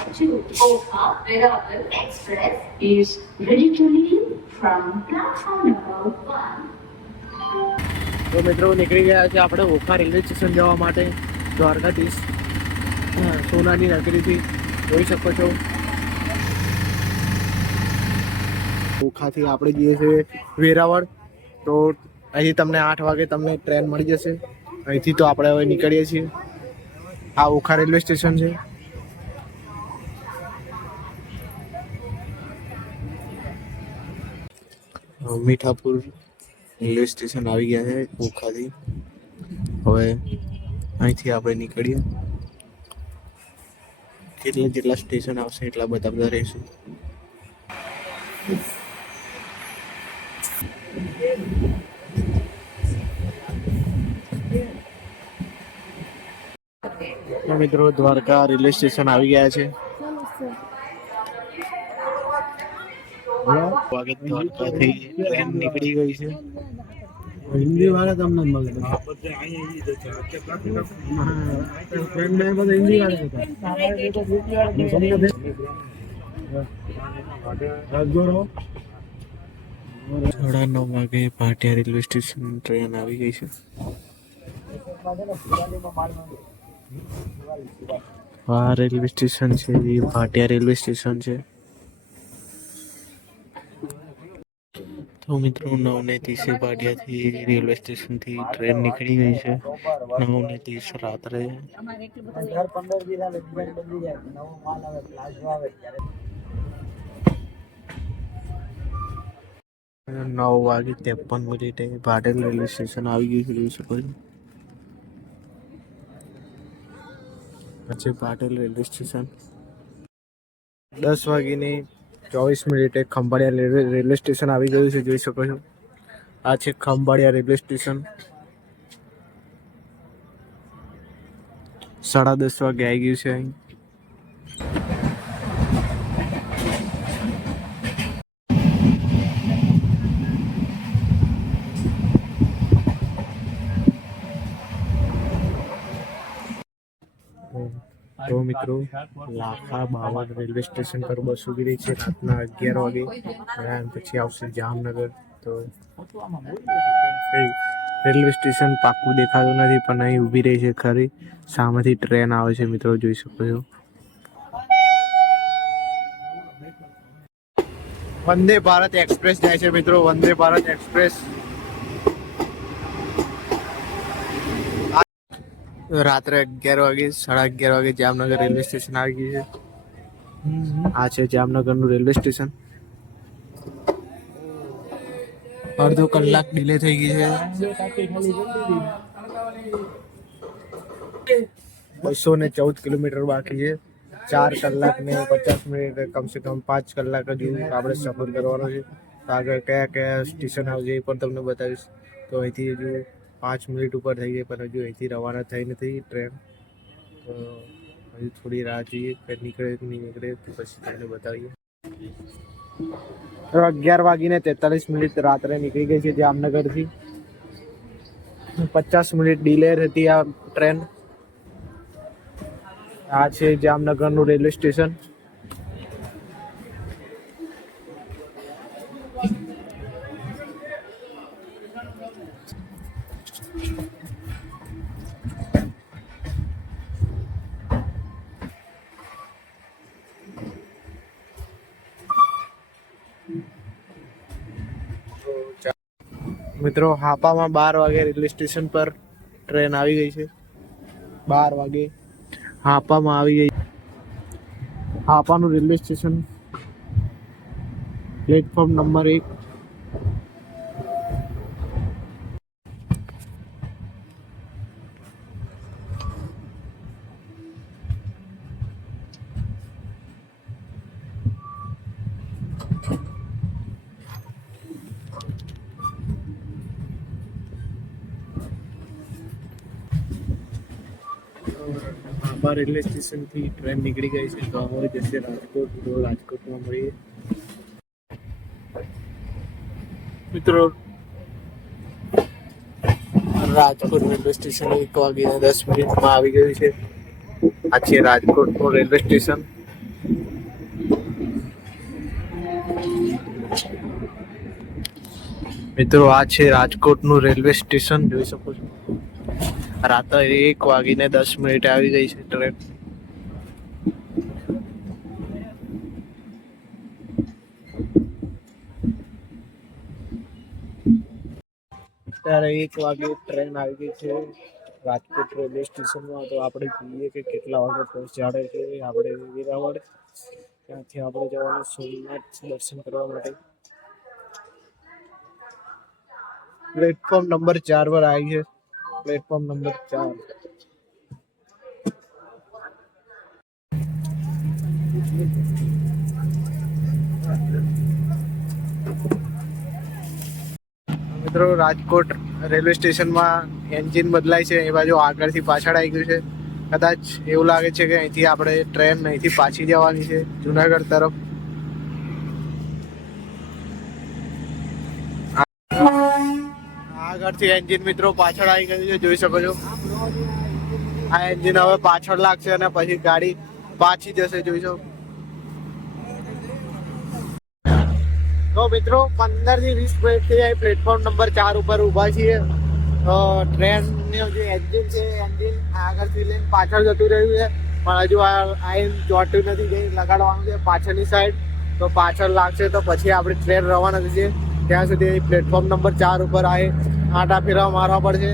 to Oka Veeraval Express is ready to leave from platform number 1. તો મિત્રો નીકળી ગયા છે આપણે ઓખા રેલવે સ્ટેશન જવા માટે દ્વારકાધીશ સોનાની નગરીથી જોઈ શકો છો. ઓખાથી આપણે જઈએ છીએ વેરાવળ. તો અહીંથી તમને 8 વાગે તમને ટ્રેન મળી જશે. અહીંથી તો આપણે હવે નીકળીએ છીએ. આ ઓખા રેલવે સ્ટેશન છે. મીઠાપુર રેલવે સ્ટેશન આવી ગયા છે ઓખાથી. હવે અહીંથી આપણે નીકળીએ. જેટલા સ્ટેશન આવશે એટલા બધા રહીશું. મિત્રો દ્વારકા રેલવે સ્ટેશન આવી ગયા છે. દ્વારકાથી ટ્રેન નીકળી ગઈ છે. હિન્દી વાળા તમને મળે સાડા 9 વાગે ભાટિયા રેલવે સ્ટેશન ટ્રેન આવી ગઈ છે. આ રેલવે સ્ટેશન છે એ ભાટિયા રેલવે સ્ટેશન છે. તો મિત્રો 9:30 ભાટિયાથી રેલવે સ્ટેશનથી ટ્રેન નીકળી ગઈ છે. 9:30 રાત્રે 9:53 ભાટેલ રેલવે સ્ટેશન આવી ગયું છે. જોઈ શકો છો. પછી Bhatel railway station 10:24 Khambhalia railway station આવી ગયું છે. જોઈ શકો છો. આ છે ખંભાળિયા રેલવે સ્ટેશન. 10:30 વાગે આવી ગયું છે અહીં. તો મિત્રો લાખા બાવળ રેલવે સ્ટેશન પર બસ ઉભી રહી છે રાતના 11 વાગે. પછી આવશે જામનગર. તો રેલવે સ્ટેશન પાક્કું દેખાતું નથી પણ અહીં ઊભી રહી છે ખરી. સામેથી ટ્રેન આવે છે મિત્રો, જોઈ શકો છો. વંદે ભારત એક્સપ્રેસ જાય છે મિત્રો. વંદે ભારત એક્સપ્રેસ રાત્રે 11 વાગે 11:30 વાગે જામનગર રેલવે સ્ટેશન આવી ગયું છે. આ છે જામનગરનું રેલવે સ્ટેશન. અડધો કલાક ડિલે થઈ ગઈ છે. 214 કિલોમીટર બાકી છે. 4 કલાક ને 50 મિનિટ, કમસે કમ 5 કલાક હજુ આપણે સફર કરવાનો છે. આગળ કયા કયા સ્ટેશન આવશે એ પણ તમને બતાવીશ. તો અહીંથી હજુ 5 મિનિટ ઉપર થઈ ગઈ પણ હજુ અહીંથી રવાના થઈ નથી ટ્રેન. તો હજુ થોડી રાહ જોઈએ કે નીકળે કે નહીં નીકળે, પછી તમને બતાવીએ. 11:43 રાત્રે નીકળી ગઈ છે જામનગરથી. 50 મિનિટ ડિલે હતી આ ટ્રેન. આ છે જામનગરનું રેલવે સ્ટેશન. મિત્રો હાપામાં 12 વાગે રેલવે સ્ટેશન પર ટ્રેન આવી ગઈ છે. 12 વાગે હાપામાં આવી ગઈ. હાપાનું railway station platform number 1. Hapa railway સ્ટેશનથી ટ્રેન નીકળી ગઈ છે. તો હવે જશે રાજકોટ. તો રાજકોટમાં મળીએ મિત્રો. રાજકોટ રેલવે સ્ટેશન 1:10 આવી ગયું છે. આ છે રાજકોટનું રેલવે સ્ટેશન. મિત્રો આ છે રાજકોટનું રેલવે સ્ટેશન, જોઈ શકો છો. રાત્રે 1:10 આવી ગઈ છે ટ્રેન. અત્યારે 1 વાગે ટ્રેન આવી ગઈ છે રાજકોટ રેલવે સ્ટેશનમાં. તો આપણે જોઈએ કે કેટલા વાગે પહોંચાડે છે. આપણે વેરાવળ, ત્યાંથી આપણે જવાનું સોમનાથ દર્શન કરવા માટે. પ્લેટફોર્મ નંબર 4 પર આવી છે. Platform number 4. મિત્રો રાજકોટ રેલવે સ્ટેશનમાં એન્જિન બદલાય છે. એ બાજુ આગળથી પાછળ આવી ગયું છે. કદાચ એવું લાગે છે કે અહીંથી આપણે ટ્રેન અહીંથી પાછી જવાની છે જુનાગઢ તરફ. આગળથી એન્જિન મિત્રો પાછળ આવી ગયું છે, જોઈ શકો છો. આ એન્જિન હવે પાછળ લાગશે અને પછી ગાડી પાછી જશે, જોઈ શકો. તો મિત્રો 15 થી 20 મિનિટથી અહીં પ્લેટફોર્મ નંબર 4 ઉપર ઊભા છીએ. ટ્રેનનું જે એન્જિન છે, એન્જિન આગળથી લઈને પાછળ જતું રહ્યું છે, પણ હજુ આઈને ચોટ્યું નથી. જઈ લગાડવાનું છે પાછળની સાઈડ. તો પાછળ લાગશે તો પછી આપણી ટ્રેન રવાના થશે. ત્યાં સુધી પ્લેટફોર્મ નંબર 4 ઉપર આંટા ફેરવા મારવા પડશે.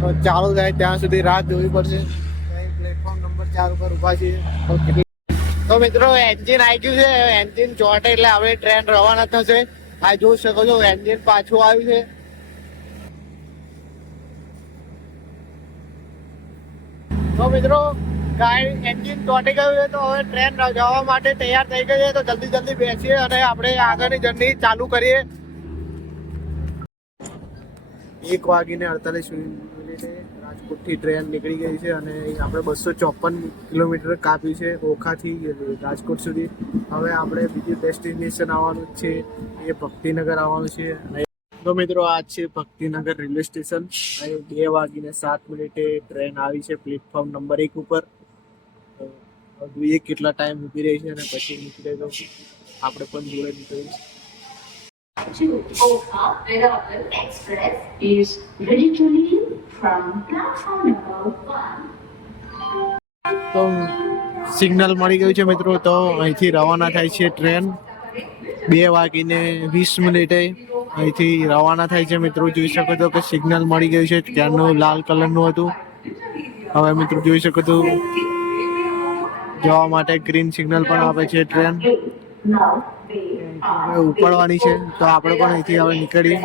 તો ચાલુ થાય ત્યાં સુધી રાહ જોવી પડશે. પ્લેટફોર્મ નંબર 4 ઉપર ઊભા છીએ. તો મિત્રો એન્જિન આવી ગયું છે. એન્જિન ચોટે એટલે આપણે ટ્રેન રવાના થશે. આ જોઈ શકો છો, એન્જિન પાછું આવ્યું છે. તો મિત્રો એન્જિન ચોટી ગયું છે, તો હવે ટ્રેન જવા માટે તૈયાર થઈ ગઈ છે. તો જલ્દી બેસીએ અને આપણે આગળની જર્ની ચાલુ કરીએ. 1:48 રાજકોટથી ટ્રેન નીકળી ગઈ છે અને આપણે 254 કિલોમીટર કાપ્યું છે ઓખાથી રાજકોટ સુધી. હવે આપણે બીજું ડેસ્ટિનેશન આવવાનું છે, એ ભક્તિનગર આવવાનું છે. તો મિત્રો આ છે ભક્તિનગર રેલવે સ્ટેશન. અહીં 2:07 ટ્રેન આવી છે પ્લેટફોર્મ નંબર 1 ઉપર. જોઈએ કેટલા ટાઈમ ઊભી રહી છે અને પછી નીકળે તો આપણે પણ જોડે નીકળીશું. To Oka Veeraval Express is ready to leave from platform number 1. તો સિગ્નલ મળી ગયું છે મિત્રો. તો અહીંથી રવાના થાય છે ટ્રેન 2:20 અહીંથી રવાના થાય છે મિત્રો. જોઈ શકો છો કે સિગ્નલ મળી ગયું છે. ત્યારનું લાલ કલરનું હતું, હવે મિત્રો જોઈ શકો છો જવા માટે ગ્રીન સિગ્નલ પણ આપે છે ટ્રેન. ઉપડવાની છે, તો આપણે પણ અહીંથી હવે નીકળીએ.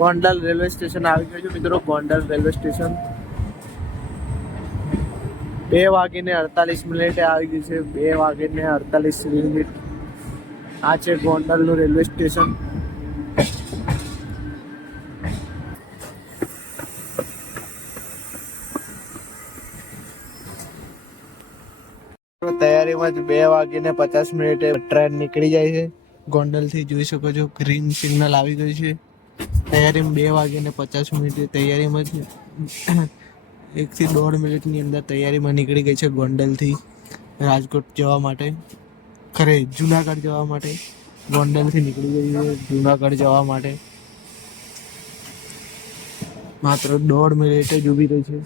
ગોંડલ રેલવે સ્ટેશન આવી ગયું છે મિત્રો. ગોંડલ રેલવે સ્ટેશન 2:48 આવી ગયું છે. 2:48. આ છે ગોંડલનું રેલવે સ્ટેશન. તૈયારીમાં જ 2:50 ટ્રેન નીકળી જાય છે ગોંડલથી. જોઈ શકો છો ગ્રીન સિગ્નલ આવી ગયું છે. તૈયારીમાં 2:50 તૈયારીમાં જ 1 થી 1.5 મિનિટની અંદર તૈયારીમાં નીકળી ગઈ છે ગોંડલથી રાજકોટ જવા માટે. જુનાગઢ જવા માટે ગોંડલથી નીકળી ગઈ છે જુનાગઢ જવા માટે. માત્ર 1.5 મિનિટ જ ઊભી રહી છે.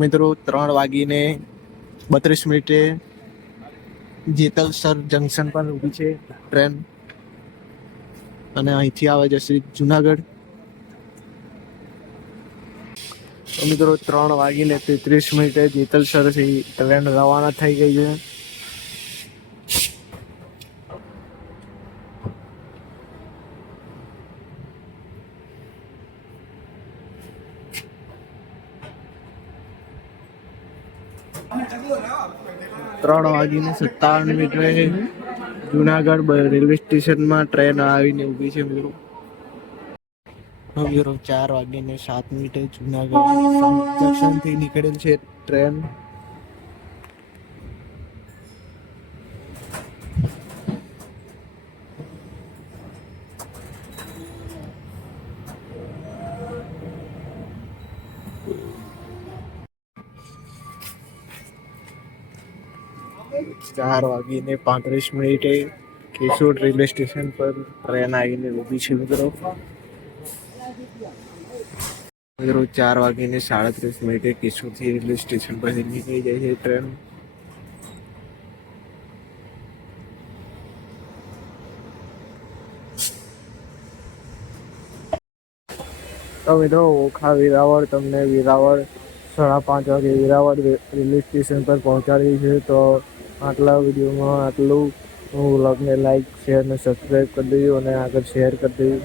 મિત્રો 3:32 જેતલસર જંકશન પર ઊભી છે ટ્રેન અને અહીંથી આવે છે જુનાગઢ. તો મિત્રો 3:33 જેતલસરથી ટ્રેન રવાના થઈ ગઈ છે. ત્રણ 3:57 જુનાગઢ રેલવે સ્ટેશનમાં ટ્રેન આવીને ઊભી છે મિત્રો. મિત્રો 4:07 જુનાગઢ જંકશનથી નીકળેલ છે ટ્રેન. ચાર વાગીને 35 કેશોદ રેલવે સ્ટેશન પર ટ્રેન આવીને ઊભી છે મિત્રો. 4:37 કેશોદથી રેલવે સ્ટેશન પરથી નીકળી જાય છે ટ્રેન. તો મિત્રો ઓખા વેરાવળ તમને વેરાવળ 5:30 વાગે વેરાવળ રેલવે સ્ટેશન પર પહોંચાડી છે. તો આટલા વિડીયોમાં આટલું. હું વ્લોગને લાઈક શેર અને સબસ્ક્રાઈબ કરી દેજો અને આગળ શેર કરી દેજો.